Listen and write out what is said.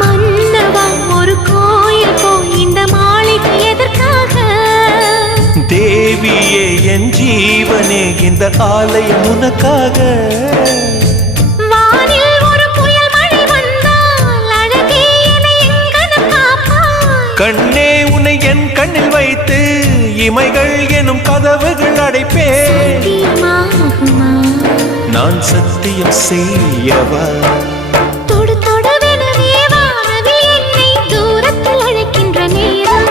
மன்னவா ஒரு கோயில் இந்த மாளிகை எதற்காக? தேவியே என் ஜீவனே இந்த ஆலயம் உனக்காக. வானில் ஒரு புயல் மழை வந்தால் அழகே என்னை எங்கனம் காப்பாய். கண்ணே உன்னை என் கண்ணில் வைத்து இமைகள் எனும் கதவுகள் அடைப்பேன். நான் சத்தியம் செய்யவா? தொடு தொடுவெனவே வானவில் என்னை தூரத்தில் அழைக்கின்ற நேரம்.